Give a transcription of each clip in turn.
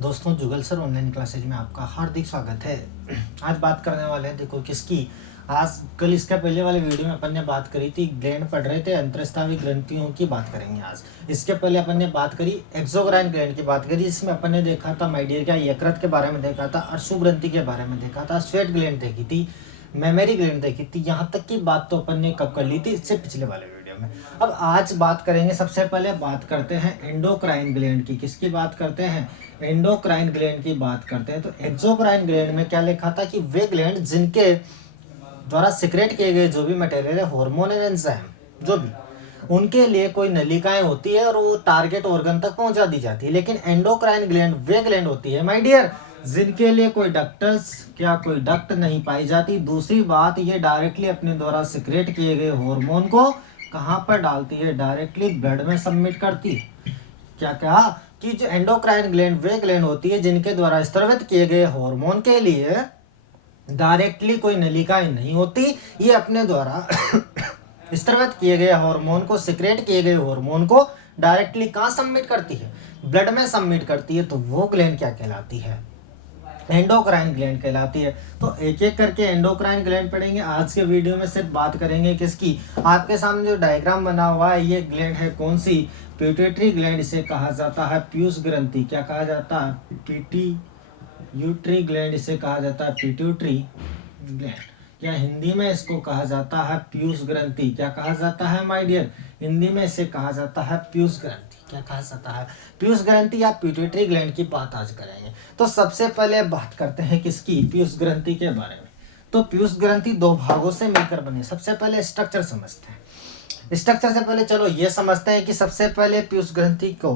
दोस्तों, जुगल sir online classes में आपका हार्दिक स्वागत है। आज बात करने वाले हैं, देखो किसकी। आज कल इसका पहले वाले वीडियो में अपन ने बात करी थी, ग्लैंड पढ़ रहे थे, अंतरस्रावी ग्रंथियों की बात करेंगे आज। इसके पहले अपन ने बात करी एक्सोक्राइन ग्लैंड की बात करी, इसमें अपन ने देखा था माय डियर क्या यकृत के बारे में देखा था, अर्शु ग्रंथि के बारे में देखा था, स्वेट ग्लैंड देखी थी, मेमोरी ग्लैंड देखी थी। यहाँ तक की बात तो अपन ने कब कर ली थी, इससे पिछले वाले वीडियो में। अब आज बात करेंगे, सबसे पहले बात करते हैं एंडोक्राइन ग्लैंड की। किसकी बात करते हैं? एंडोक्राइन ग्लैंड की बात करते हैं। तो एक्सोक्राइन ग्लैंड में क्या लिखा था कि वे ग्लैंड जिनके द्वारा सिक्रेट किए गए जो भी मटेरियल है, हार्मोन एंड एंजाइम जो भी, उनके लिए कोई नलिकाएं होती है और वो टारगेट ऑर्गन तक पहुंचा दी जाती है। लेकिन एंडोक्राइन ग्लैंड वे ग्लैंड होती है माय डियर जिनके लिए कोई डक्टल्स कोई डक्ट नहीं पाई जाती। दूसरी बात, ये डायरेक्टली अपने द्वारा सिक्रेट किए गए हार्मोन को कहाँ पर डालती है? डायरेक्टली ब्लड में सबमिट करती है। क्या कहा कि जो एंडोक्राइन ग्लैंड वे ग्लैंड होती है जिनके द्वारा स्रावित किए गए हार्मोन के लिए डायरेक्टली कोई नलिकाएं नहीं होती, ये अपने द्वारा स्रावित किए गए हार्मोन को, सिक्रेट किए गए हार्मोन को डायरेक्टली कहाँ सबमिट करती है? ब्लड में सबमिट करती है। तो वो ग्लैंड क्या कहलाती है? एंडोक्राइन ग्लैंड कहलाती है। तो एक एक करके एंडोक्राइन ग्लैंड पढ़ेंगे। आज के वीडियो में सिर्फ बात करेंगे किसकी। आपके सामने जो डायग्राम बना हुआ है, ये ग्लैंड है कौन सी? पिट्यूटरी ग्लैंड इसे कहा जाता है। पीयूष ग्रंथि क्या कहा जाता है? पिट्यूटरी ग्लैंड इसे कहा जाता है पिट्यूटरी ग्लैंड, या हिंदी में इसको कहा जाता है पीयूष ग्रंथि। क्या कहा जाता है माय डियर? हिंदी में इसे कहा जाता है पीयूष ग्रंथि। क्या कहा जाता है? पीयूष ग्रंथि या पिट्यूटरी ग्लैंड की बात आज करेंगे। तो सबसे पहले बात करते हैं किसकी? पीयूष ग्रंथि के बारे में। तो पीयूष ग्रंथि दो भागों से मिलकर बनी। सबसे पहले स्ट्रक्चर समझते हैं। स्ट्रक्चर से पहले चलो ये समझते हैं कि सबसे पहले पीयूष ग्रंथि को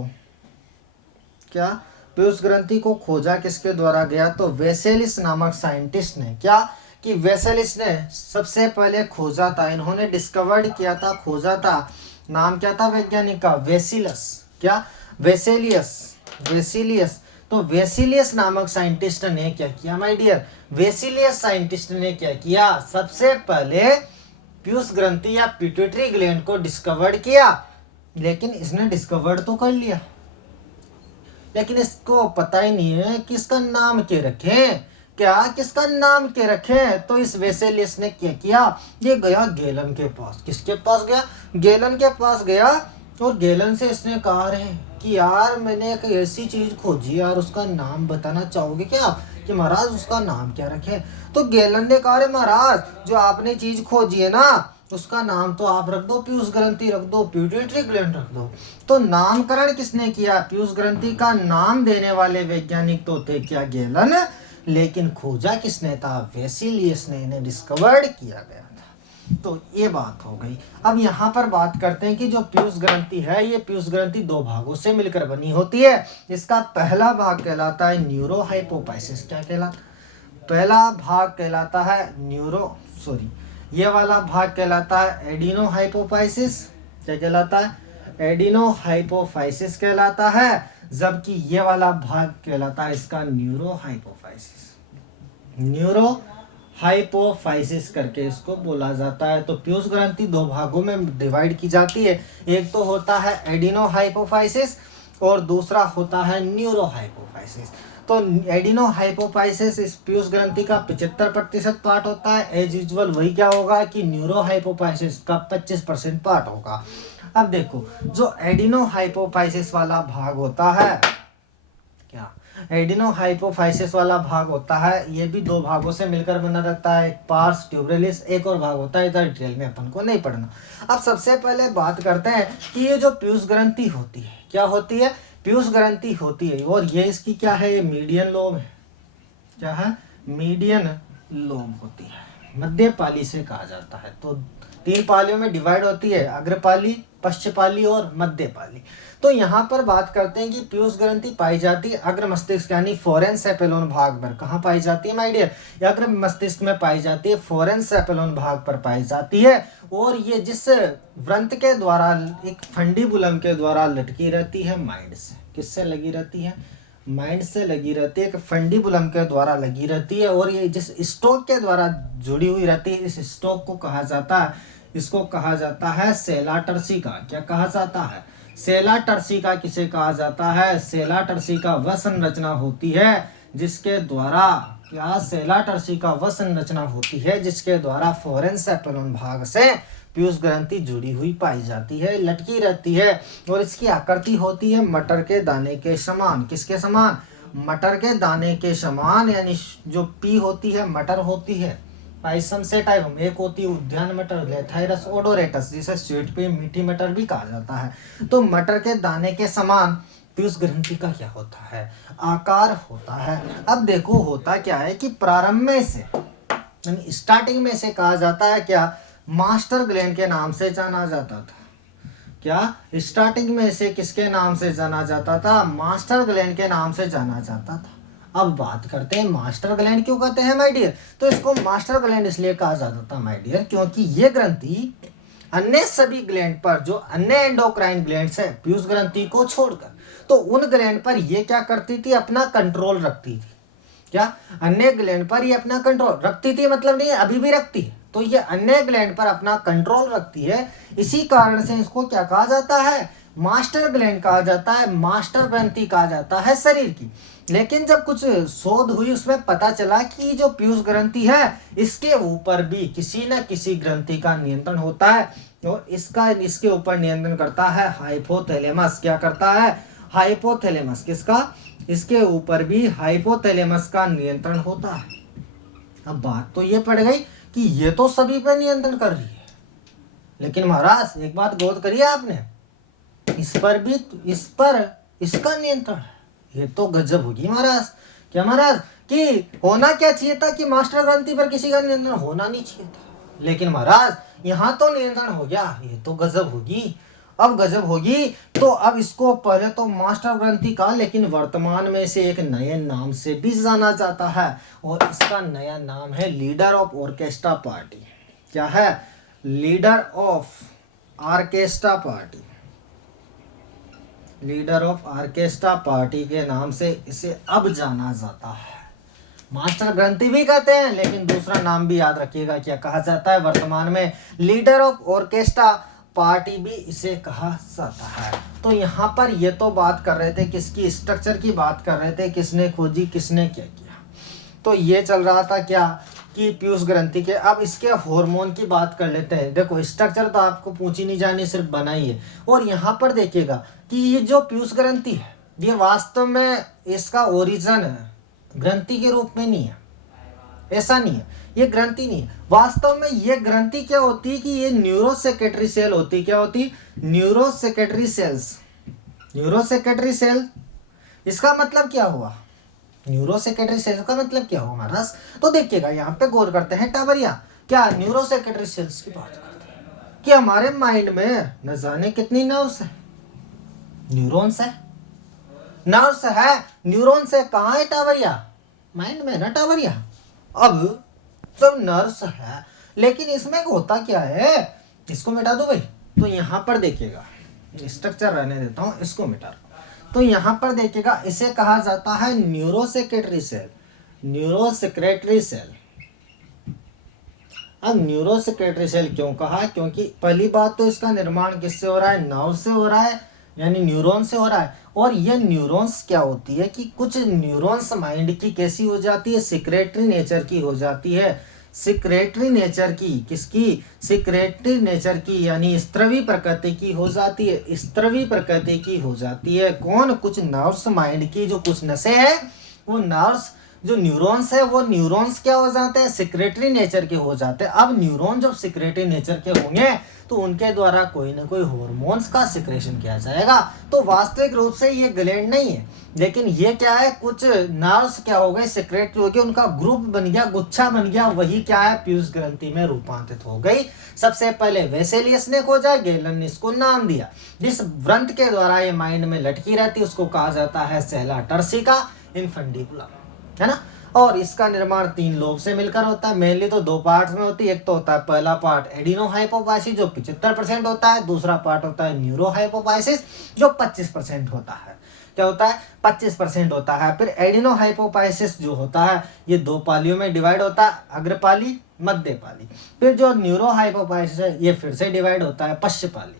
पीयूष ग्रंथि को खोजा किसके द्वारा गया? तो वेसेलिस नामक साइंटिस्ट ने। क्या कि वेसेलिस ने सबसे पहले खोजा था, इन्होंने डिस्कवर्ड किया था, खोजा था। नाम क्या था वैज्ञानिक का? वेसिलस। क्या? वेसिलियस। तो वेसिलियस नामक साइंटिस्ट ने क्या किया माय डियर? वेसिलियस साइंटिस्ट ने क्या किया? सबसे पहले पीयूष ग्रंथि या पिट्यूटरी ग्लैंड को डिस्कवर्ड किया। लेकिन इसने डिस्कवर्ड तो कर लिया, लेकिन इसको पता ही नहीं है कि इसका नाम क्या रखें। किसका नाम क्या रखें? तो इस वेसेलियस ने क्या किया? ये गया गैलन के पास। किसके पास गया? गैलन के पास गया। और गैलन से इसने कहा रहे कि यार मैंने एक ऐसी चीज खोजी यार, उसका नाम बताना चाहोगे क्या आप? कि महाराज उसका नाम क्या रखें? तो गैलन ने कहा, अरे महाराज जो आपने चीज खोजी है ना, उसका नाम तो आप रख दो, पीयूष ग्रंथि रख दो, पिट्यूटरी ग्लैंड रख दो। तो नामकरण किसने किया? पीयूष ग्रंथि का नाम देने वाले वैज्ञानिक तो थे क्या? गैलन। लेकिन खोजा किसने था? वेसिलियस ने, इन्हें डिस्कवर्ड किया गया था। तो ये बात हो गई। अब यहाँ पर बात करते हैं कि जो पीयूष ग्रंथि है, ये पीयूष ग्रंथि दो भागों से मिलकर बनी होती है। इसका पहला भाग कहलाता है न्यूरोहाइपोफाइसिस। क्या कहलाता? पहला भाग कहलाता है ये वाला भाग कहलाता है एडिनोहाइपोफाइसिस। क्या कहलाता है? एडिनोहाइपोफाइसिस कहलाता है। जबकि ये वाला भाग कहलाता है इसका न्यूरोहाइपोफाइसिस। न्यूरोहाइपोफाइसिस करके इसको बोला जाता है। तो पीयूष ग्रंथि दो भागों में डिवाइड की जाती है। एक तो होता है एडिनोहाइपोफाइसिस और दूसरा होता है न्यूरोहाइपोफाइसिस। तो एडिनोहाइपोफाइसिस इस पीयूष ग्रंथि का 75% पार्ट होता है। एज यूजुअल वही क्या होगा कि न्यूरोहाइपोफाइसिस का 25% पार्ट होगा। अब देखो, जो एडिनोहाइपोफाइसिस वाला भाग होता है, क्या एडिनोहाइपोफाइसिस वाला भाग होता है, ये भी दो भागों से मिलकर बना रहता है। एक पार्स ट्यूबरलिस, एक और भाग होता है, इधर डिटेल में अपन को नहीं पढ़ना। अब सबसे पहले बात करते हैं कि ये जो पीयूष ग्रंथि होती है, क्या होती है? पीयूष ग्रंथि होती है। और ये इसकी क्या है? ये मीडियन लोब है। क्या है? मीडियन लोब होती है। मध्य पाली से कहा जाता है। तो 3 पालियों में डिवाइड होती है, अग्रपाली, पश्चपाली और मध्य पाली। तो यहाँ पर बात करते हैं कि पीयूष ग्रंथि पाई जाती है अग्र मस्तिष्क यानी फोरेनसेपेलोन भाग पर। कहाँ पाई जाती है माय डियर? अग्र मस्तिष्क में पाई जाती है, फोरेनसेपेलोन भाग पर पाई जाती है। और ये जिस व्रंत के द्वारा, एक फंडीबुलम के द्वारा लटकी रहती है माइंड से। किससे लगी रहती है? माइंड से लगी रहती है, एक फंडीबुलम के द्वारा लगी रहती है। और ये जिस स्टोक के द्वारा जुड़ी हुई रहती है, इस स्टोक को कहा जाता है, इसको कहा जाता है सेला टर्सिका। क्या कहा जाता है? सेला टर्सिका किसे कहा जाता है? सेला टर्सिका वह संरचना होती है जिसके द्वारा क्या सेला टर्सिका वह संरचना होती है जिसके द्वारा फोरेन सेपेनम भाग से पीयूष ग्रंथि जुड़ी हुई पाई जाती है, लटकी रहती है और इसकी आकृति होती है मटर के दाने के समान। किसके समान? मटर के दाने के समान, यानी जो पी होती है मटर होती है, पाइसम सेटाइवम, एक होती है उद्यान मटर लेथाइरस ओडोरेटस, जिसे स्वीट पे मीठी मटर भी कहा जाता है। तो मटर के दाने के समान पीयूष ग्रंथि का क्या होता है? आकार होता है। अब देखो होता क्या है कि प्रारंभ में से यानी स्टार्टिंग में से कहा जाता है क्या? मास्टर ग्लैंड के नाम से जाना जाता था। क्या स्टार्टिंग में से किसके नाम से जाना जाता था? मास्टर ग्लैंड के नाम से जाना जाता था। अब बात करते हैं मास्टर ग्लैंड क्यों कहते हैं माय डियर? तो इसको मास्टर ग्लैंड इसलिए कहा जाता था माय डियर क्योंकि ये ग्रंथि अन्य सभी ग्लैंड पर, जो अन्य एंडोक्राइन ग्लैंड्स है पीयूष ग्रंथि को छोड़कर, तो उन ग्लैंड पर ये क्या करती थी? अपना कंट्रोल रखती थी। क्या अन्य ग्लैंड पर ये अपना कंट्रोल रखती थी? मतलब नहीं, अभी भी रखती है। तो ये अन्य ग्लैंड पर अपना कंट्रोल रखती है, इसी कारण से इसको क्या कहा जाता है? मास्टर ग्लैंड कहा जाता है, मास्टर ग्रंथि कहा जाता है शरीर की। लेकिन जब कुछ शोध हुई उसमें पता चला कि जो पीयूष ग्रंथि है इसके ऊपर भी किसी न किसी ग्रंथि का नियंत्रण होता है और इसके ऊपर नियंत्रण करता है हाइपोथैलेमस। क्या करता है? हाइपोथैलेमस। किसका? इसके ऊपर भी हाइपोथैलेमस का नियंत्रण होता है। अब बात तो ये पड़ गई कि ये तो सभी पे नियंत्रण कर रही है, लेकिन महाराज एक बात गौर करिए आपने, इस पर इसका नियंत्रण है। ये तो गजब होगी महाराज। क्या महाराज कि होना क्या चाहिए था कि मास्टर ग्रंथि पर किसी का नियंत्रण होना नहीं चाहिए था, लेकिन महाराज यहाँ तो नियंत्रण हो गया। ये तो गजब होगी। अब गजब होगी तो अब इसको पहले तो मास्टर ग्रंथि का, लेकिन वर्तमान में से एक नए नाम से भी जाना जाता है और इसका नया नाम है लीडर ऑफ ऑर्केस्ट्रा पार्टी। क्या है? Leader of orchestra party. Leader of orchestra party के नाम से इसे अब जाना जाता है। मास्टर ग्रंथि भी कहते हैं, लेकिन दूसरा नाम भी याद रखिएगा, क्या कहा जाता है वर्तमान में? लीडर ऑफ ऑर्केस्ट्रा पार्टी भी इसे कहा जाता है। तो यहाँ पर ये तो बात कर रहे थे किसकी? स्ट्रक्चर की बात कर रहे थे, किसने खोजी, किसने क्या किया। तो ये चल रहा था क्या कि पीयूष ग्रंथि के। अब इसके हार्मोन की बात कर लेते हैं। देखो स्ट्रक्चर तो आपको पूछी नहीं जानी, सिर्फ बनाइए। और यहाँ पर देखिएगा कि ये जो पीयूष ग्रंथि है ये वास्तव में इसका ओरिजिन ग्रंथि के रूप में नहीं है, ऐसा नहीं है, ये ग्रंथि नहीं है। वास्तव में ये ग्रंथि क्या होती है कि ये न्यूरोसेक्रेटरी सेल होती है। क्या होती? Neurosecretory cells. न्यूरोसेक्रेटरी सेल, इसका मतलब क्या हुआ? न्यूरोसेक्रेटरी सेल का मतलब क्या हुआ महाराज? तो देखिएगा यहाँ पे गौर करते हैं टावरिया। क्या न्यूरोसेक्रेटरी सेल्स की बात करते हैं कि हमारे माइंड में न जाने कितनी नर्व्स है, न्यूरॉन्स है, नर्व्स है, न्यूरॉन्स है। कहाँ है टावरिया? माइंड में ना टावरिया। अब सब नर्व्स है, लेकिन इसमें होता क्या है? इसको मिटा दो भाई। तो यहाँ पर देखिएगा, स्ट्रक्चर रहने देता हूँ, इसको मिटा। तो यहाँ पर देखिएगा इसे कहा जाता है न्यूरोसेक्रेटरी सेल। Neurosecretory cell. अब न्यूरोसेक्रेटरी सेल क्यों कहा? क्योंकि पहली बात तो इसका निर्माण किससे हो रहा है? नर्व से हो रहा है, यानी न्यूरॉन से हो रहा है। और ये न्यूरॉन्स क्या होती है कि कुछ न्यूरॉन्स माइंड की कैसी हो जाती है? सिक्रेटरी नेचर की हो जाती है। सिक्रेटरी नेचर की, किसकी? सिक्रेटरी नेचर की, यानी स्त्रवी प्रकृति की हो जाती है। स्त्रवी प्रकृति की हो जाती है। कौन? कुछ नर्व्स माइंड की, जो कुछ नसें हैं वो नर्व्स, जो न्यूरॉन्स है वो न्यूरॉन्स क्या हो जाते हैं? सिक्रेटरी नेचर के हो जाते हैं। अब न्यूरॉन जब सिक्रेटरी नेचर के होंगे तो उनके द्वारा कोई ना कोई हार्मोन्स का सिक्रेशन किया जाएगा। तो वास्तविक रूप से ये ग्लैंड नहीं है, लेकिन ये क्या है? कुछ नर्व्स क्या हो गए? सिक्रेटरी हो गए, उनका ग्रुप बन गया, गुच्छा बन गया, वही क्या है? पीयूष ग्रंथि में रूपांतरित हो गई। सबसे पहले वेसेलियस ने खोजा, गेलन ने इसको नाम दिया। जिस ग्रंथ के द्वारा ये माइंड में लटकी रहती है उसको कहा जाता है सेला टर्सिका इन्फंडिबुलम, है ना। और इसका निर्माण 3 लोब से मिलकर होता है। मेनली तो 2 पार्ट्स में होती है। एक तो होता है पहला पार्ट एडिनोहाइपोफाइसिस जो 75% होता है, दूसरा पार्ट होता है न्यूरोहाइपोफाइसिस जो 25% होता है। क्या होता है? 25% होता है। फिर एडिनोहाइपोफाइसिस जो होता है ये 2 पालियों में डिवाइड होता है, अग्रपाली, मध्यपाली। फिर जो न्यूरोहाइपोफाइसिस है ये फिर से डिवाइड होता है पश्चपाली में।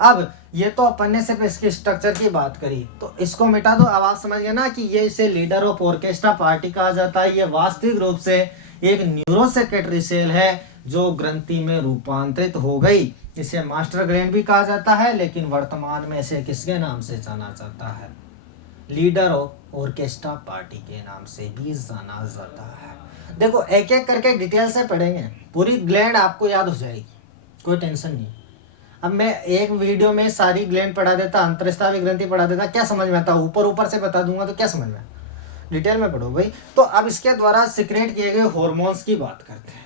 अब ये तो अपन ने सिर्फ इसके स्ट्रक्चर की बात करी, तो इसको मिटा दो। अब आप समझ गए ना कि ये इसे लीडर ऑफ ऑर्केस्ट्रा पार्टी कहा जाता है। ये वास्तविक रूप से एक न्यूरो सेक्रेटरी सेल है जो ग्रंथि में रूपांतरित हो गई। इसे मास्टर ग्लैंड भी कहा जाता है, लेकिन वर्तमान में इसे किसके नाम से जाना जाता है? लीडर ऑफ ऑर्केस्ट्रा पार्टी के नाम से भी जाना जाता है। देखो एक एक करके डिटेल से पढ़ेंगे, पूरी ग्लैंड आपको याद हो जाएगी, कोई टेंशन नहीं। अब मैं एक वीडियो में सारी ग्लैंड पढ़ा देता, अंतरस्रावी ग्रंथि पढ़ा देता, क्या समझ में आता? ऊपर ऊपर से बता दूंगा तो क्या समझ में? डिटेल में पढ़ो भाई। तो अब इसके द्वारा सिक्रेट किए गए हॉर्मोन्स की बात करते हैं।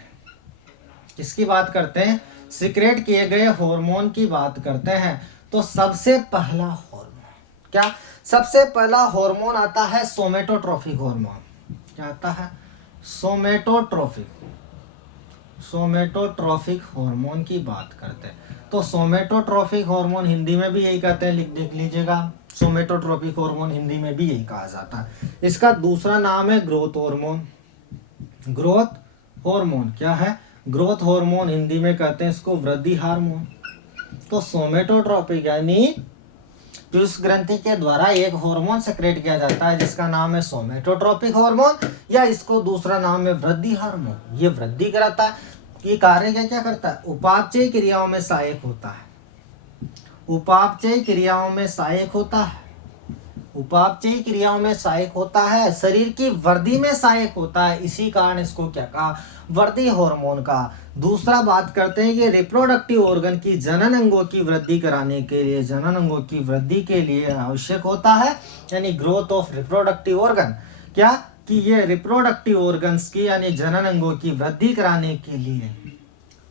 किसकी बात करते हैं? सिक्रेट किए गए हार्मोन की बात करते हैं। तो सबसे पहला हार्मोन क्या? सबसे पहला हार्मोन आता है सोमेटोट्रोफिक हार्मोन। क्या आता है? सोमेटोट्रोफिक हार्मोन की बात करते हैं। तो सोमेटोट्रोफिक हार्मोन हिंदी में भी यही कहते हैं, देख लीजिएगा। सोमेटोट्रोफिक हार्मोन हिंदी में भी यही कहा जाता है। इसका दूसरा नाम है ग्रोथ हार्मोन। ग्रोथ हार्मोन क्या है? ग्रोथ हार्मोन हिंदी में कहते हैं इसको वृद्धि हार्मोन। तो सोमेटोट्रोपिक यानी पीयूष ग्रंथि के द्वारा एक हार्मोन सेक्रेट किया जाता है जिसका नाम है सोमेटोट्रोपिक हार्मोन, या इसको दूसरा नाम है वृद्धि हार्मोन। ये वृद्धि कराता है। ये कार्य क्या करता है? उपापचय क्रियाओं में सहायक होता है। उपापचय क्रियाओं में सहायक होता है। उपापचयी क्रियाओं में सहायक होता है, शरीर की वृद्धि में सहायक होता है। इसी कारण इसको क्या कहा? वृद्धि हार्मोन का। दूसरा बात करते हैं कि रिप्रोडक्टिव ऑर्गन की जनन अंगों की वृद्धि कराने के लिए, जनन अंगों की वृद्धि के लिए आवश्यक होता है, यानी ग्रोथ ऑफ रिप्रोडक्टिव ऑर्गन। क्या कि ये रिप्रोडक्टिव ऑर्गन्स की यानी जनन अंगों की वृद्धि कराने के लिए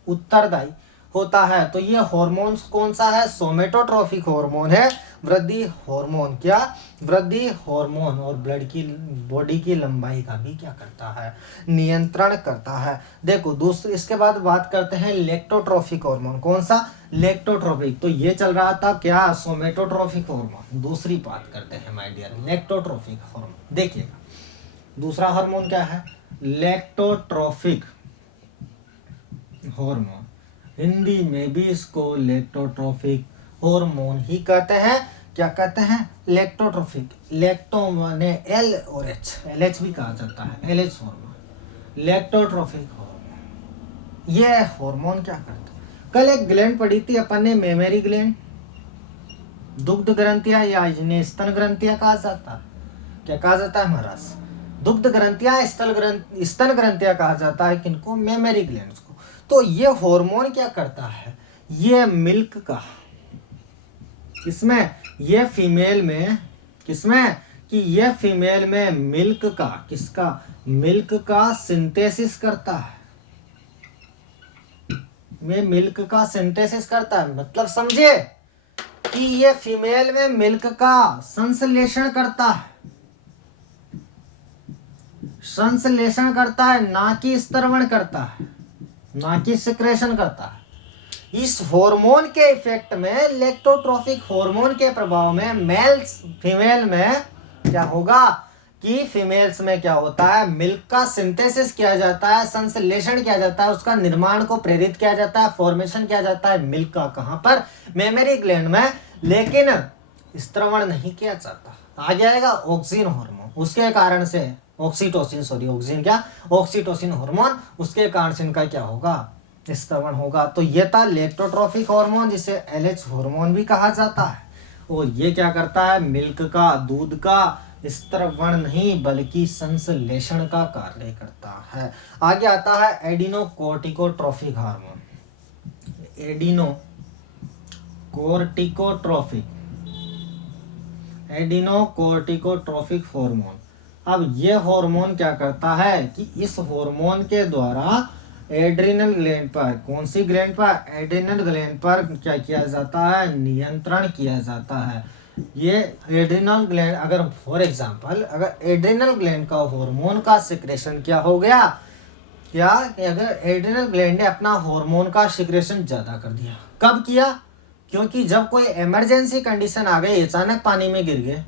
उत्तरदायी होता है। तो ये हार्मोन कौन सा है? सोमेटोट्रोफिक हार्मोन है, वृद्धि हार्मोन। क्या? वृद्धि हार्मोन। और ब्लड की बॉडी की लंबाई का भी क्या करता है? नियंत्रण करता है। देखो दूसरी, इसके बाद बात करते हैं लेक्टोट्रोफिक हार्मोन। कौन सा? लेक्टोट्रोफिक। तो ये चल रहा था क्या? सोमेटोट्रोफिक हार्मोन। दूसरी बात करते हैं माय डियर, लेक्टोट्रोफिक हार्मोन। देखिएगा दूसरा हार्मोन क्या है? लेक्टोट्रोफिक हार्मोन। हिंदी में भी इसको लेक्टोट्रोफिक हार्मोन ही कहते हैं। क्या कहते हैं? लेक्टोट्रोफिक। लेक्टो माने एल और एच, एलएच भी कहा जाता है, एलएच हार्मोन, लेक्टोट्रोफिक हार्मोन। ये हार्मोन क्या करता है? कल एक ग्लैंड पढ़ी थी अपन ने, मेमरी ग्लैंड, दुग्ध ग्रंथियां या इन्हें स्तन ग्रंथियां कहा जाता है। क्या कहा जाता है महाराज? दुग्ध ग्रंथियां, स्तन ग्रंथियां कहा जाता है। किनको? मेमरी ग्लैंड्स को। तो ये हार्मोन क्या करता है? ये मिल्क का, किसमें? ये फीमेल में, किसमें? कि ये फीमेल में मिल्क का, किसका? मिल्क का सिंथेसिस करता है। में मिल्क का सिंथेसिस करता है, मतलब समझे कि ये फीमेल में मिल्क का संश्लेषण करता है। संश्लेषण करता है, ना कि स्त्रवण करता है, ना कि सिक्रेशन करता है। इस हार्मोन के इफेक्ट में, लेक्टोट्रोफिक हार्मोन के प्रभाव में मेल्स फीमेल में क्या होगा कि फीमेल्स में क्या होता है? मिल्क का सिंथेसिस किया जाता है, संश्लेषण किया जाता है, उसका निर्माण को प्रेरित किया जाता है, फॉर्मेशन किया जाता है मिल्क का। कहां पर? मेमरी ग्लैंड में। लेकिन स्त्रवण नहीं किया जाता। आ जाएगा ऑक्सीन हार्मोन, उसके कारण से ऑक्सीटोसिन, ऑक्सीन क्या? ऑक्सीटोसिन हार्मोन, उसके कारण से इनका क्या होगा? स्त्रवण होगा। तो ये था लेक्टोट्रोफिक हार्मोन, जिसे एलएच हार्मोन भी कहा जाता है। और ये क्या करता है? मिल्क का, दूध का स्त्रवण नहीं बल्कि संश्लेषण का कार्य करता है। आगे आता है एडिनोकोर्टिकोट्रोफिक हार्मोन। एडिनोकोर्टिकोट्रोफिक हार्मोन। अब ये हार्मोन क्या करता है कि इस हार्मोन के द्वारा एड्रिनल ग्लैंड पर, कौन सी ग्लैंड पर? एड्रिनल ग्लैंड पर क्या किया जाता है? नियंत्रण किया जाता है। ये एड्रिनल ग्लैंड, अगर फॉर एग्जांपल अगर एड्रिनल ग्लैंड का हार्मोन का सिक्रेशन क्या हो गया, क्या अगर एड्रिनल ग्लैंड ने अपना हार्मोन का सिक्रेशन ज्यादा कर दिया, कब किया? क्योंकि जब कोई इमरजेंसी कंडीशन आ गई, अचानक पानी में गिर गए,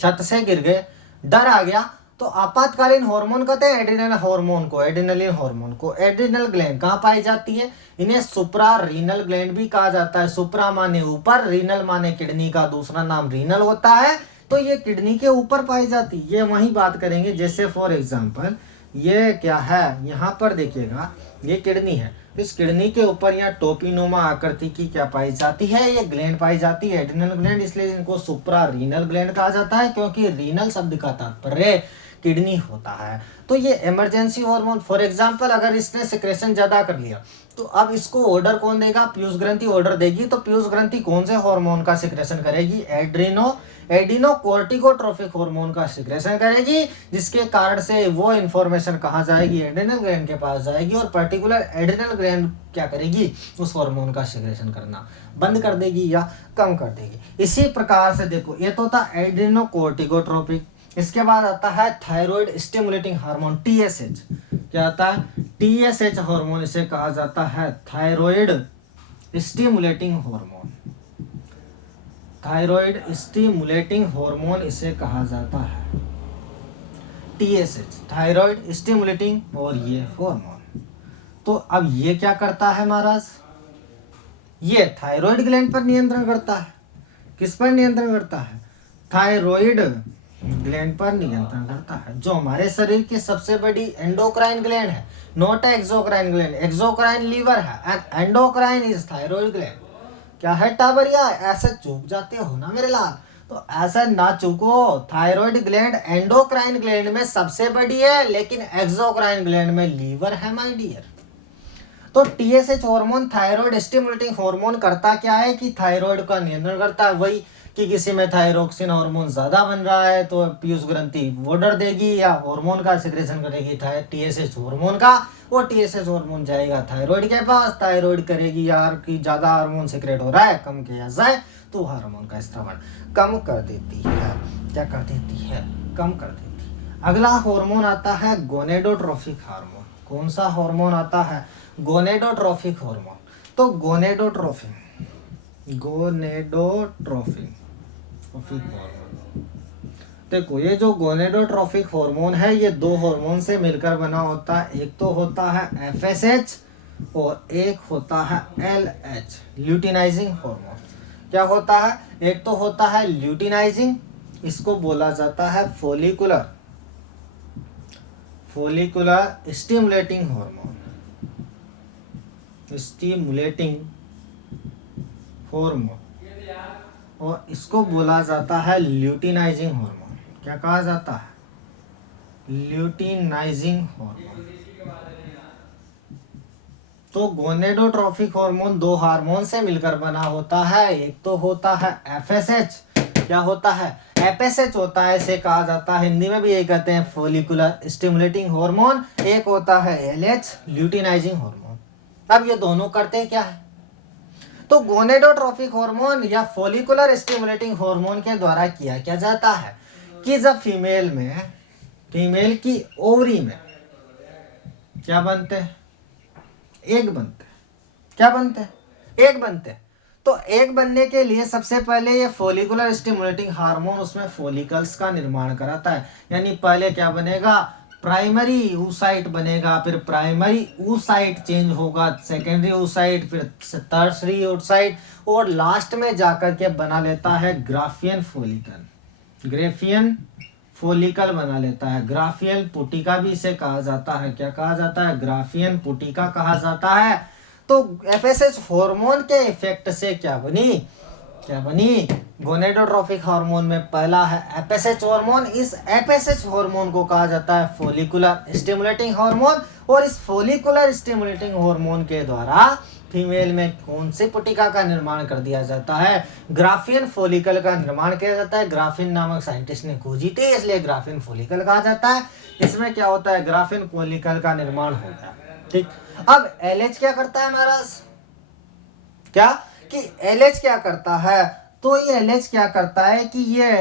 छत से गिर गए, डर आ गया, तो आपातकालीन हार्मोन कहते हैं एड्रिनल हार्मोन को, एड्रिनलिन हार्मोन को। एड्रिनल ग्लैंड कहाँ पाई जाती है? इन्हें सुप्रा रीनल ग्लैंड भी कहा जाता है। सुप्रा माने ऊपर, रीनल माने किडनी का दूसरा नाम रीनल होता है। तो ये किडनी के ऊपर पाई जाती है। ये वही बात करेंगे, जैसे फॉर एग्जांपल ये क्या है, यहाँ पर देखिएगा ये किडनी है। इस किडनी के ऊपर यहाँ टोपीनुमा आकृति की क्या पाई जाती है? ये ग्लैंड पाई जाती है, एड्रिनल ग्लैंड। इसलिए इनको सुप्रा रीनल ग्लैंड कहा जाता है, क्योंकि रीनल शब्द का तात्पर्य किडनी होता है। तो ये इमरजेंसी हार्मोन, फॉर एग्जांपल अगर इसने सिक्रेशन ज्यादा कर लिया तो अब इसको ऑर्डर कौन देगा? पीयूष ग्रंथि ऑर्डर देगी। तो पीयूष ग्रंथि कौन से हार्मोन का सिक्रेशन करेगी? एडिनोकोर्टिकोट्रोफिक हार्मोन का सिक्रेशन करेगी, जिसके कारण से वो इंफॉर्मेशन कहाँ जाएगी? एड्रिनल ग्लैंड के पास जाएगी, और पर्टिकुलर एड्रिनल ग्लैंड क्या करेगी? उस हार्मोन का सिक्रेशन करना बंद कर देगी या कम कर देगी। इसी प्रकार से देखो, ये तो था एड्रिनोकोर्टिकोट्रोपिक। इसके बाद आता है थायराइड स्टिमुलेटिंग हार्मोन, TSH। क्या आता है? TSH हार्मोन इसे कहा जाता है thyroid stimulating hormone. Thyroid stimulating hormone इसे कहा जाता है TSH, थायराइड स्टिमुलेटिंग। और ये हार्मोन, तो अब ये क्या करता है महाराज? ये थायराइड ग्लैंड पर नियंत्रण करता है। किस पर नियंत्रण करता है? थायराइड ग्लैंड पर नियंत्रण करता है, जो हमारे शरीर की सबसे बड़ी एंडोक्राइन ग्लैंड है, not exocrine gland. Exocrine liver है and endocrine is thyroid gland. क्या है टाबरिया? ऐसे चूक जाते हो ना मेरे लाल, तो ऐसा ना चूको। थायराइड ग्लैंड एंडोक्राइन ग्लैंड में सबसे बड़ी है, लेकिन एक्सोक्राइन ग्लैंड में लीवर है माय डियर। तो TSH hormone thyroid stimulating hormone करता क्या है कि थायराइड का नियंत्रण करता है। वही कि किसी में थायरोक्सिन हार्मोन ज्यादा बन रहा है तो पीयूष ग्रंथि ऑर्डर देगी या हार्मोन का सिक्रेशन करेगी TSH हार्मोन का। वो TSH हार्मोन जाएगा थायराइड के पास, थायराइड करेगी यार कि ज्यादा हार्मोन सिक्रेट हो रहा है, कम किया जाए, तो हार्मोन का इस्तेमाल कम कर देती है। क्या कर देती है? कम कर देती है। अगला हार्मोन आता है गोनेडोट्रोफिक हार्मोन। कौन सा हार्मोन आता है? गोनेडोट्रोफिक हार्मोन। तो गोनेडोट्रोफिक हार्मोन, देखो ये जो गोनेडोट्रोफिक हार्मोन है, ये दो हार्मोन से मिलकर बना होता है। एक तो होता है FSH और एक होता है LH, ल्यूटिनाइजिंग हार्मोन। क्या होता है? एक तो होता है ल्यूटिनाइजिंग, इसको बोला जाता है follicular stimulating hormone, stimulating hormone, और इसको बोला जाता है ल्यूटिनाइजिंग हार्मोन। क्या कहा जाता है? Luteinizing hormone. तो गोनेडोट्रोफिक हार्मोन दो हार्मोन से मिलकर बना होता है। एक तो होता है FSH। क्या होता है? FSH होता है, इसे कहा जाता है हिंदी में भी यही कहते हैं फोलिकुलर स्टिमुलेटिंग हार्मोन। एक होता है LH, ल्यूटिनाइजिंग हार्मोन। अब ये दोनों करते क्या है? तो गोनेडोट्रोफिक हार्मोन या फोलिकुलर स्टिमुलेटिंग हार्मोन के द्वारा किया क्या जाता है कि जब फीमेल की ओवरी में क्या बनते हैं? एग बनते हैं। क्या बनते हैं? एग बनते हैं। तो एग बनने के लिए सबसे पहले ये फोलिकुलर स्टिमुलेटिंग हार्मोन उसमें फोलिकल्स का निर्माण कराता है। यानी पहले क्या बनेगा? प्राइमरी oocyte बनेगा, फिर प्राइमरी oocyte चेंज होगा, सेकेंडरी oocyte, फिर टर्शरी oocyte, और लास्ट में जाकर के बना लेता है ग्राफियन फोलिकल बना लेता है। ग्राफियन पुटिका भी इसे कहा जाता है। क्या कहा जाता है? ग्राफियन पुटिका कहा जाता है। तो FSH हार्मोन के इफेक्ट से क्या बनी? गोनेडोट्रोफिक हार्मोन में पहला है FSH हार्मोन। इस FSH हार्मोन को कहा जाता है फोलिकुलर स्टिमुलेटिंग हार्मोन, और इस फोलिकुलर स्टिमुलेटिंग हार्मोन के द्वारा फीमेल में कौन सी पुटिका का निर्माण कर दिया जाता है? ग्राफियन फोलिकल का निर्माण किया जाता है। ग्राफिन नामक साइंटिस्ट ने खोजी थी, इसलिए ग्राफिन फोलिकल कहा जाता है। इसमें क्या होता है? ग्राफिन फोलिकल का निर्माण हो गया। ठीक। अब LH क्या करता है महाराज? क्या कि LH क्या करता है? तो ये LH क्या करता है कि ये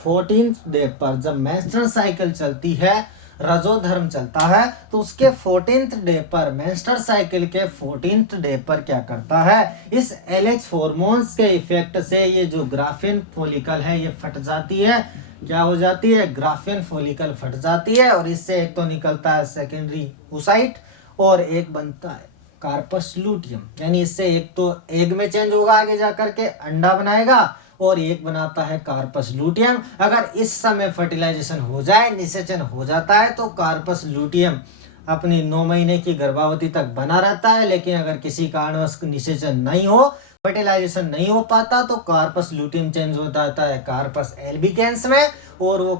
14th डे पर जब मेंस्ट्रुअल साइकिल चलती है, रजोधर्म चलता है, तो उसके 14th डे पर, मेंस्ट्रुअल साइकिल के 14th डे पर क्या करता है? इस LH हार्मोन्स के इफेक्ट से ये जो ग्राफिन फोलिकल है ये फट जाती है। क्या हो जाती है, ग्राफियन फॉलिकल फट जाती है और इससे एक तो निकलता है सेकेंडरी ओसाइट और एक बनता है कार्पस लूटियम। यानी इससे एक तो एग में चेंज होगा, आगे जाकर के अंडा बनाएगा और एक बनाता है कार्पस लूटियम। अगर इस समय फर्टिलाइजेशन हो जाए, निषेचन हो जाता है तो कार्पस लूटियम अपनी 9 महीने की गर्भावधि तक बना रहता है। लेकिन अगर किसी कारणवश निषेचन नहीं हो, फर्टिलाइजेशन नहीं हो पाता तो कार्पस लूटियम चेंज हो जाता है कार्पस एल्बिकेंस में और वो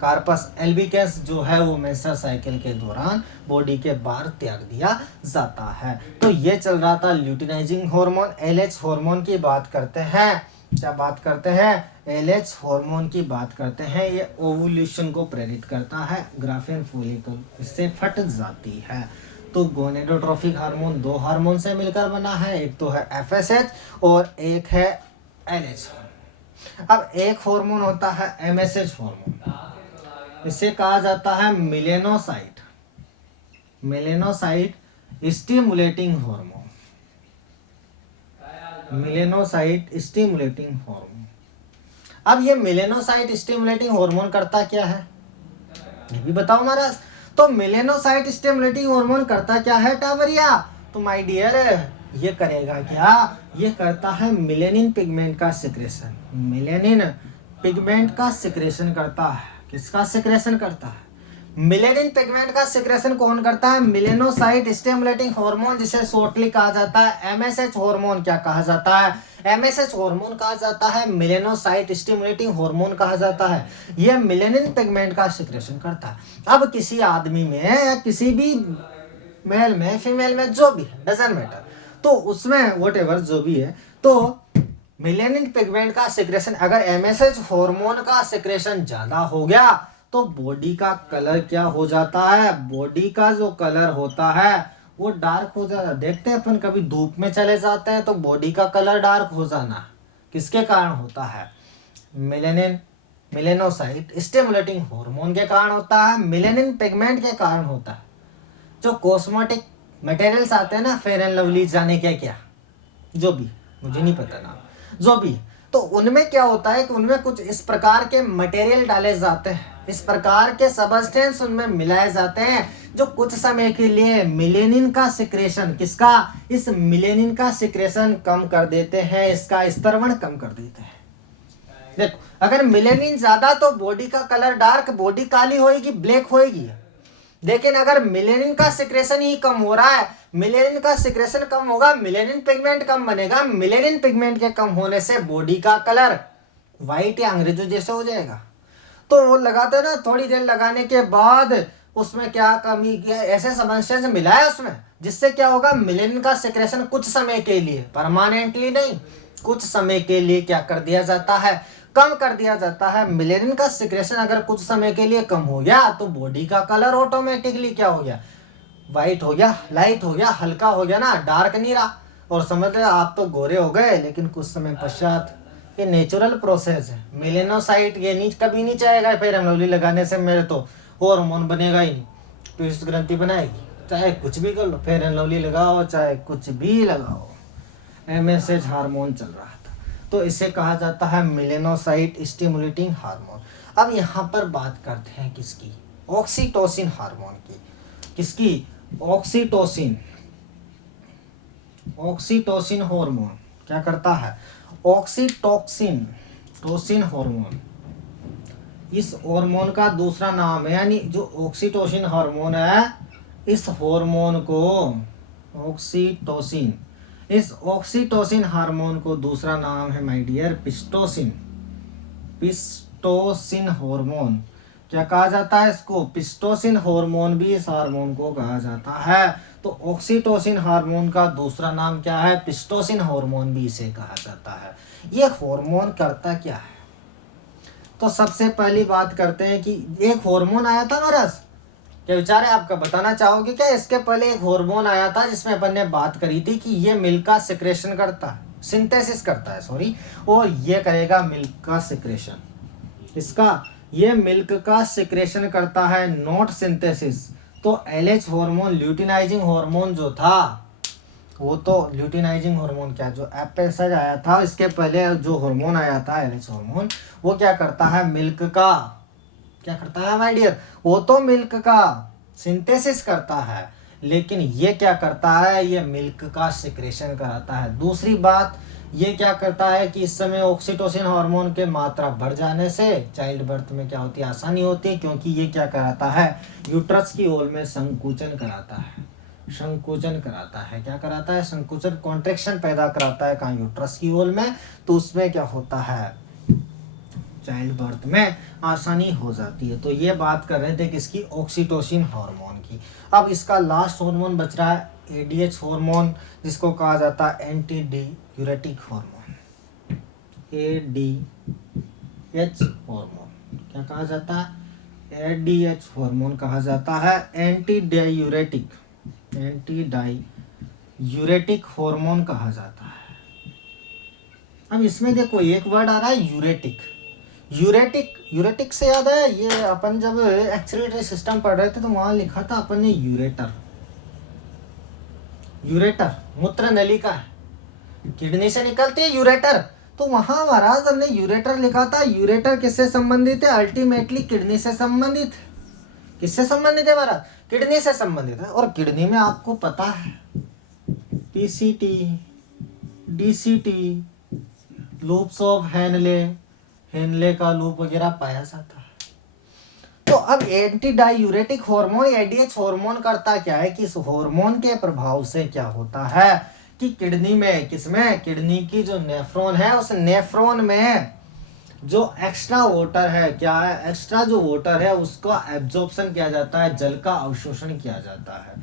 कार्पस एल्बिकेंस जो है वो मेंस्ट्रुअल साइकिल के दौरान बॉडी के बाहर त्याग दिया जाता है। तो ये चल रहा था ल्यूटिनाइजिंग हार्मोन। एलएच हार्मोन की बात करते हैं, क्या बात करते हैं, एलएच हार्मोन की बात करते हैं। ये ओवुलेशन को प्रेरित करता है, ग्राफियन फॉलिकल इससे फट जाती है। तो गोनेडोट्रोफिक हार्मोन 2 हार्मोन से मिलकर बना है, एक तो है एफएसएच और एक है एलएच। अब एक हार्मोन होता है एमएसएच हार्मोन, इसे कहा जाता है melanocyte stimulating hormone. Melanocyte stimulating hormone. अब ये मेलेनोसाइट स्टिमुलेटिंग हार्मोन करता क्या है, ये भी बताओ महाराज। तो मेलेनोसाइट स्टिमुलेटिंग हार्मोन करता क्या है टावरिया, तो माय डियर ये करेगा क्या, ये करता है मेलेनिन पिगमेंट का सिक्रेशन। मेलेनिन पिगमेंट का सिक्रेशन करता है। किसका सिक्रेशन करता है, मेलेनिन पिगमेंट का सिक्रेशन कौन करता है, मेलेनोसाइट स्टिमुलेटिंग हार्मोन, जिसे शॉर्टली कहा जाता है एमएसएच हार्मोन। क्या कहा जाता है, एमएसएच हार्मोन कहा जाता है, मेलेनोसाइट स्टिमुलेटिंग हार्मोन कहा जाता है। यह मेलेनिन पिगमेंट का सिक्रेशन करता है। अब किसी आदमी में या किसी भी मेल में, फीमेल में, जो भी है डजंट मैटर, तो उसमें व्हाटएवर जो भी है, तो मेलेनिन पिगमेंट का सिक्रेशन, अगर एमएसएच हार्मोन का सिक्रेशन ज्यादा हो गया तो बॉडी का कलर क्या हो जाता है, बॉडी का जो कलर होता है वो डार्क हो जाता है। देखते हैं अपन कभी धूप में चले जाते हैं तो बॉडी का कलर डार्क हो जाना किसके कारण होता है, मेलेनोसाइट स्टिमुलेटिंग हार्मोन के कारण होता है, मेलेनिन पिगमेंट के कारण होता है। जो कॉस्मेटिक मटेरियल्स आते हैं ना, फेयर एंड लवली जाने क्या जो भी, मुझे नहीं पता नाम, जो भी, तो उनमें क्या होता है कि उनमें कुछ इस प्रकार के मटेरियल डाले जाते हैं, इस प्रकार के सबस्टेंस उनमें मिलाए जाते हैं जो कुछ समय के लिए मिलेनिन का सिक्रेशन, किसका, इस मिलेनिन का सिक्रेशन कम कर देते हैं, इसका स्तरवण कम कर देते हैं। देखो अगर मिलेनिन ज्यादा तो बॉडी का कलर डार्क, बॉडी काली होएगी, ब्लैक होएगी। लेकिन अगर मिलेनिन का सिक्रेशन ही कम हो रहा है, मिलेनिन का सिक्रेशन कम होगा, मिलेनिन पिगमेंट कम बनेगा, मिलेनिन पिगमेंट के कम होने से बॉडी का कलर व्हाइट या अंग्रेजों जैसे हो जाएगा। तो वो लगाते हैं ना, थोड़ी देर लगाने के बाद उसमें क्या कमी, ऐसे सबस्टेंस मिला है उसमें, जिससे क्या होगा, मिलेनिन का सिक्रेशन कुछ समय के लिए, परमानेंटली नहीं, कुछ समय के लिए क्या कर दिया जाता है, कम कर दिया जाता है। मिलेनिन का सिक्रेशन अगर कुछ समय के लिए कम हो गया तो बॉडी का कलर ऑटोमेटिकली क्या हो गया, वाइट हो गया, लाइट हो गया, हल्का हो गया ना, डार्क नहीं रहा। और समझ रहे आप तो गोरे हो गए, लेकिन कुछ समय पश्चात ये नेचुरल प्रोसेस है। मेलेनोसाइट ये नहीं, कभी नहीं चाहेगा फेयर एंड लवली लगाने से मेरे तो हार्मोन बनेगा ही नहीं, पीयूष ग्रंथि बनाएगी, चाहे कुछ भी कर लो, फेयर एंड लवली लगाओ चाहे कुछ भी लगाओ। एमएसएच हार्मोन चल रहा था, तो इसे कहा जाता है मेलेनोसाइट स्टिमुलेटिंग हार्मोन। अब यहाँ पर बात करते हैं किसकी, ऑक्सीटोसिन हार्मोन की। किसकी, ऑक्सीटोसिन हार्मोन क्या करता है, टोसिन हार्मोन, इस हार्मोन का दूसरा नाम है, यानी जो ऑक्सीटोसिन हार्मोन है, इस हार्मोन को इस ऑक्सीटोसिन हार्मोन को दूसरा नाम है माय डियर पिस्टोसिन हार्मोन। क्या कहा जाता है इसको, पिस्टोसिन हार्मोन भी इस हार्मोन को कहा जाता है। तो ऑक्सीटोसिन हार्मोन का दूसरा नाम क्या है, पिस्टोसिन हार्मोन भी इसे कहा जाता है। ये हार्मोन करता क्या है, तो सबसे पहली बात करते हैं कि एक हार्मोन आया था महाराज, क्या विचार है आपका, बताना चाहोगे क्या। इसके पहले एक हार्मोन आया था जिसमें अपन ने बात करी थी कि ये मिल्क का सिक्रेशन करता है, सिंथेसिस करता है सॉरी, और ये करेगा मिल्क का सिक्रेशन, इसका ये मिल्क का सिक्रेशन करता है, नॉट सिंथेसिस। तो एलएच हार्मोन ल्यूटिनाइजिंग हार्मोन जो था वो तो ल्यूटिनाइजिंग हार्मोन क्या, जो एपेक्साइड आया था इसके पहले जो हार्मोन आया था एलएच हार्मोन, वो क्या करता है, मिल्क का क्या करता है माय डियर, वो तो मिल्क का सिंथेसिस करता है, लेकिन ये क्या करता है, ये मिल्क का सिक्रेशन कराता है। दूसरी बात, ये क्या करता है कि इस समय ऑक्सीटोसिन हार्मोन के मात्रा बढ़ जाने से चाइल्ड बर्थ में क्या होती है, आसानी होती है, क्योंकि ये क्या कराता है, यूट्रस की ओर में संकुचन कराता है, संकुचन कराता है, क्या कराता है, संकुचन, कॉन्ट्रेक्शन पैदा कराता है कहाँ, यूट्रस की ओर में, तो उसमें क्या होता है, चाइल्ड बर्थ में आसानी हो जाती है। तो ये बात कर रहे थे किसकी, ऑक्सीटोसिन हार्मोन की। अब इसका लास्ट हार्मोन बच रहा है एडीएच हार्मोन, जिसको कहा जाता है anti diuretic hormone, ADH hormone क्या कहा जाता है, एडीएच हार्मोन कहा जाता है, एंटी डाययूरेटिक हार्मोन कहा जाता है। अब इसमें देखो एक वर्ड आ रहा है यूरेटिक, यूरेटिक से याद है, ये अपन जब एक्सीलरेटरी सिस्टम पढ़ रहे थे तो वहां लिखा था अपन ने यूरेटर मूत्र नलिका है, किडनी से निकलती है यूरेटर, तो वहां महाराज हमने यूरेटर लिखा था। यूरेटर किससे संबंधित है, अल्टीमेटली किडनी से संबंधित। किससे संबंधित है महाराज, किडनी से संबंधित है। और किडनी में आपको पता है PCT, DCT, loops of Henle का लूप वगैरह पाया जाता है। तो अब anti diuretic hormone ADH hormone करता क्या है कि इस हार्मोन के प्रभाव से क्या होता है कि किडनी में, किसमें, किडनी की जो नेफ्रॉन है उस नेफ्रॉन में जो एक्स्ट्रा वाटर है, क्या है, एक्स्ट्रा जो वाटर है उसका एब्जॉर्प्शन किया जाता है, जल का अवशोषण किया जाता है,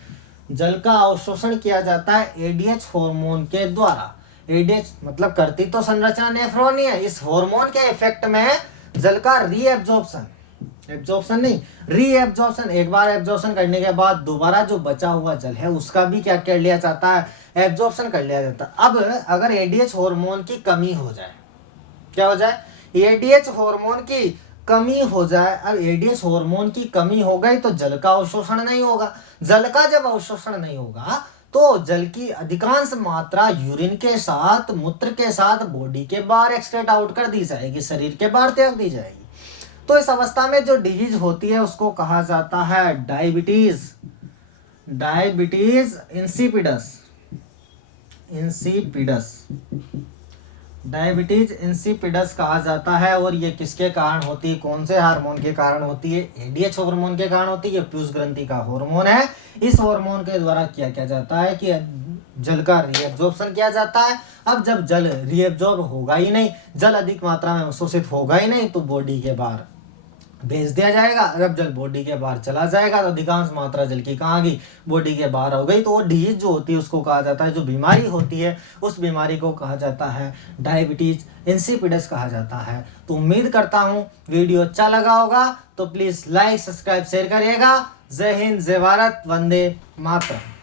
जल का अवशोषण किया जाता है एडीएच हार्मोन के द्वारा। एडीएच मतलब करती तो संरचना नेफ्रॉन ही है, इस हार्मोन के इफेक्ट में जल का रीएब्जॉर्प्शन, एब्जॉर्प्शन नहीं, रीएब्जॉर्प्शन, एक बार एब्जॉर्प्शन करने के बाद दोबारा जो बचा हुआ जल है उसका भी क्या कर लिया जाता है, एब्जॉर्प्शन कर लिया जाता है। अब अगर एडीएच हार्मोन की कमी हो जाए, क्या हो जाए, एडीएच हार्मोन की कमी हो जाए, अब एडीएच हार्मोन की कमी हो गई तो जल का अवशोषण नहीं होगा, जल का जब अवशोषण नहीं होगा तो जल की अधिकांश मात्रा यूरिन के साथ, मूत्र के साथ बॉडी के बाहर एक्सक्रेट आउट कर दी जाएगी, शरीर के बाहर त्याग दी जाएगी। तो इस अवस्था में जो डिजीज होती है उसको कहा जाता है diabetes, diabetes insipidus, diabetes insipidus कहा जाता है। और ये किसके कारण होती है, कौन से हार्मोन के कारण होती है, एडीएच हार्मोन के कारण होती है। पीयूष ग्रंथि का हार्मोन है, इस हार्मोन के द्वारा किया जाता है कि जल का रीएब्जॉर्प्शन किया जाता है। अब जब जल रीएब्जॉर्ब होगा ही नहीं, जल अधिक मात्रा में अवशोषित होगा ही नहीं, तो बॉडी के बाहर भेज दिया जाएगा। जब जल बॉडी के बाहर चला जाएगा तो अधिकांश मात्रा जल की कहाँ गई, बॉडी के बाहर हो गई। तो वो डिजीज जो होती है उसको कहा जाता है, जो बीमारी होती है उस बीमारी को कहा जाता है डायबिटीज इंसिपिडस कहा जाता है। तो उम्मीद करता हूँ वीडियो अच्छा लगा होगा, तो प्लीज लाइक, सब्सक्राइब, शेयर करिएगा। जय हिंद, जय भारत, वंदे मातरम।